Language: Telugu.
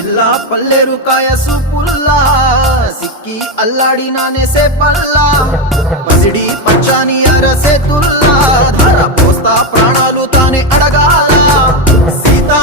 పిల్ల పల్లెరు కాయ సూపుల్లా సిక్కి అల్లాడి నానేసే పల్లా పసిడి పచ్చాని అరసే తుల్లా ధర పోస్తా ప్రాణాలు తానే అడగాల సీతా